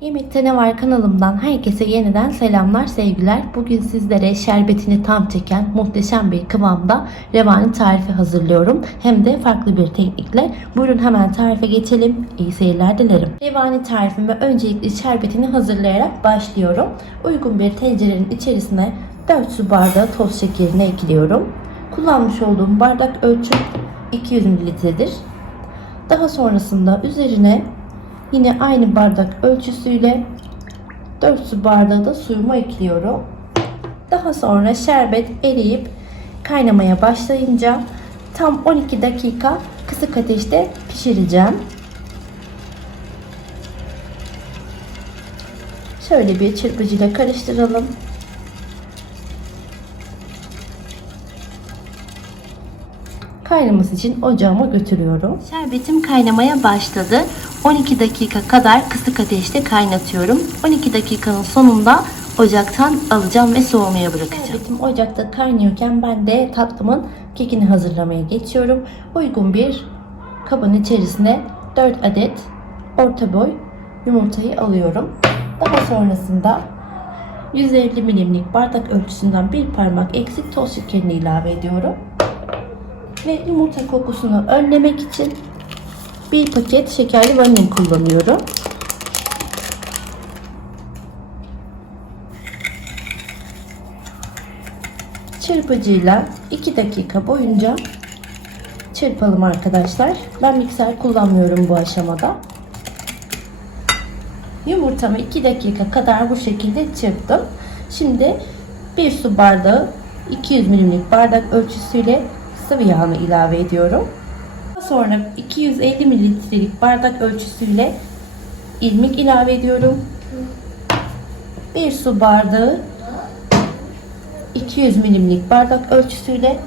Yemekte Ne Var kanalımdan herkese yeniden selamlar sevgiler. Bugün sizlere şerbetini tam çeken muhteşem bir kıvamda revani tarifi hazırlıyorum. Hem de farklı bir teknikle. Buyurun hemen tarife geçelim. İyi seyirler dilerim. Revani tarifime öncelikle şerbetini hazırlayarak başlıyorum. Uygun bir tencerenin içerisine 4 su bardağı toz şekerini ekliyorum. Kullanmış olduğum bardak ölçüm 200 mililitredir. Daha sonrasında üzerine Yine aynı bardak ölçüsüyle 4 su bardağı da suyumu ekliyorum. Daha sonra şerbet eriyip kaynamaya başlayınca tam 12 dakika kısık ateşte pişireceğim. Şöyle bir çırpıcıyla karıştıralım. Kaynaması için ocağıma götürüyorum. Şerbetim kaynamaya başladı. 12 dakika kadar kısık ateşte kaynatıyorum. 12 dakikanın sonunda ocaktan alacağım ve soğumaya bırakacağım. Şerbetim ocakta kaynıyorken ben de tatlımın kekini hazırlamaya geçiyorum. Uygun bir kabın içerisine 4 adet orta boy yumurtayı alıyorum. Daha sonrasında 150 milimlik bardak ölçüsünden bir parmak eksik toz şekerini ilave ediyorum ve yumurta kokusunu önlemek için bir paket şekerli vanilin kullanıyorum. Çırpıcıyla 2 dakika boyunca çırpalım arkadaşlar. Ben mikser kullanmıyorum bu aşamada. Yumurtamı 2 dakika kadar bu şekilde çırptım. Şimdi 1 su bardağı 200 milimlik bardak ölçüsüyle sıvı yağını ilave ediyorum. Daha sonra 250 mililitrelik bardak ölçüsüyle irmik ilave ediyorum. 1 su bardağı 200 milimlik bardak ölçüsüyle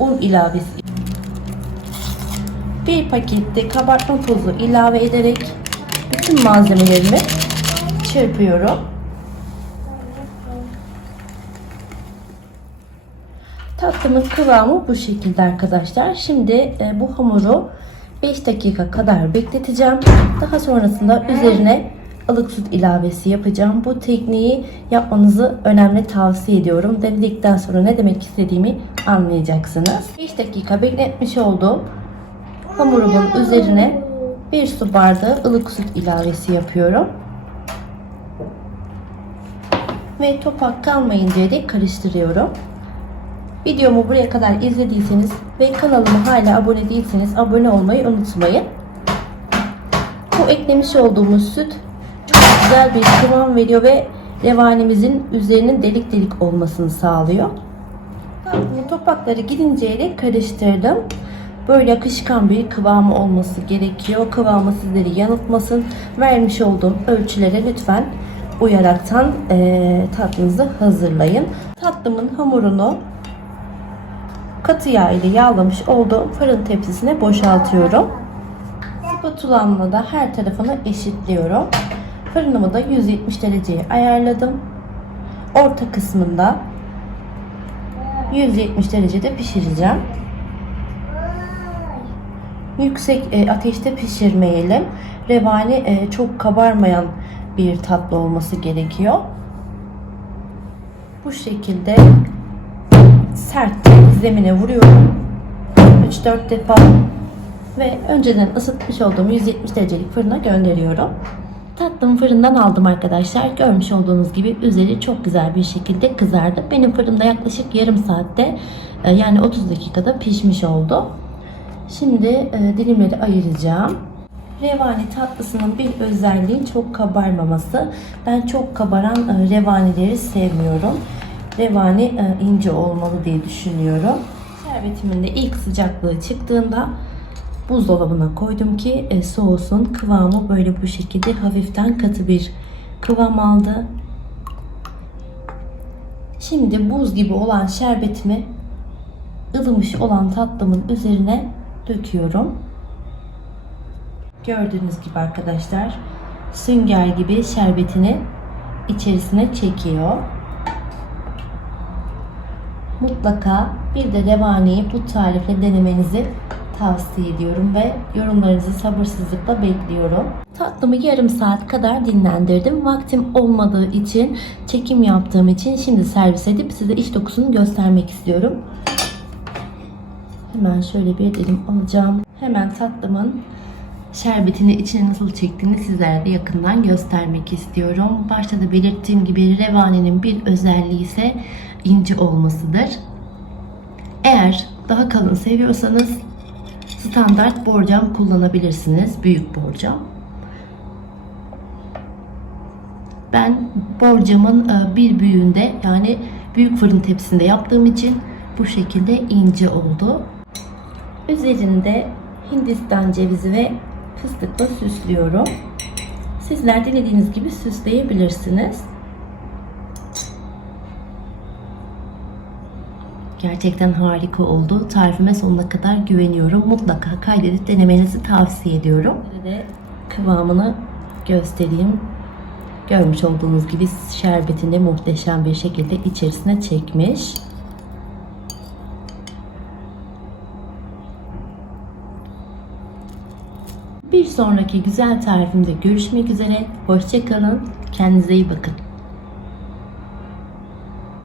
un ilavesi. Bir pakette kabartma tozu ilave ederek bütün malzemelerimi çırpıyorum. Tatlımın kıvamı bu şekilde arkadaşlar. Şimdi e, bu hamuru 5 dakika kadar bekleteceğim. Daha sonrasında üzerine ılık süt ilavesi yapacağım. Bu tekniği yapmanızı önemli tavsiye ediyorum. Denedikten sonra ne demek istediğimi anlayacaksınız. 5 dakika bekletmiş olduğum hamurumun üzerine 1 su bardağı ılık süt ilavesi yapıyorum. Ve topak kalmayıncaya dek karıştırıyorum. Videomu buraya kadar izlediyseniz ve kanalıma hala abone değilseniz abone olmayı unutmayın. Bu eklemiş olduğumuz süt çok güzel bir kıvam veriyor ve revanimizin üzerinin delik delik olmasını sağlıyor. Topakları gidinceye dek karıştırdım. Böyle akışkan bir kıvamı olması gerekiyor. Kıvamı sizleri yanıltmasın. Vermiş olduğum ölçülere lütfen uyaraktan e, tatlınızı hazırlayın. Tatlımın hamurunu katı yağ ile yağlamış olduğum fırın tepsisine boşaltıyorum. Spatulamla da her tarafını eşitliyorum. Fırınımı da 170 dereceye ayarladım. Orta kısmında 170 derecede pişireceğim. Yüksek e, ateşte pişirmeyelim. Revani e, çok kabarmayan bir tatlı olması gerekiyor. Bu şekilde sert zemine vuruyorum. 3-4 defa ve önceden ısıtmış olduğum 170 derecelik fırına gönderiyorum. Tatlımı fırından aldım arkadaşlar. Görmüş olduğunuz gibi üzeri çok güzel bir şekilde kızardı. Benim fırında yaklaşık yarım saatte e, yani 30 dakikada pişmiş oldu. Şimdi e, dilimleri ayıracağım. Revani tatlısının bir özelliği çok kabarmaması. Ben çok kabaran e, revanileri sevmiyorum revani e, ince olmalı diye düşünüyorum. Şerbetimin de ilk sıcaklığı çıktığında buzdolabına koydum ki e, soğusun. Kıvamı böyle bu şekilde hafiften katı bir kıvam aldı. Şimdi buz gibi olan şerbetimi ılımış olan tatlımın üzerine döküyorum. Gördüğünüz gibi arkadaşlar sünger gibi şerbetini içerisine çekiyor mutlaka bir de revaniyi bu tarifle denemenizi tavsiye ediyorum ve yorumlarınızı sabırsızlıkla bekliyorum. Tatlımı yarım saat kadar dinlendirdim. Vaktim olmadığı için, çekim yaptığım için şimdi servis edip size iç dokusunu göstermek istiyorum. Hemen şöyle bir dilim alacağım. Hemen tatlımın şerbetini içine nasıl çektiğini sizlere de yakından göstermek istiyorum. Başta da belirttiğim gibi revanenin bir özelliği ise ince olmasıdır. Eğer daha kalın seviyorsanız standart borcam kullanabilirsiniz. Büyük borcam. Ben borcamın e, bir büyüğünde yani büyük fırın tepsisinde yaptığım için bu şekilde ince oldu. Üzerinde Hindistan cevizi ve fıstıkla süslüyorum. Sizler dilediğiniz gibi süsleyebilirsiniz. Gerçekten harika oldu. Tarifime sonuna kadar güveniyorum. Mutlaka kaydedip denemenizi tavsiye ediyorum. Kıvamını göstereyim. Görmüş olduğunuz gibi şerbetini muhteşem bir şekilde içerisine çekmiş. Bir sonraki güzel tarifimde görüşmek üzere. Hoşçakalın. Kendinize iyi bakın.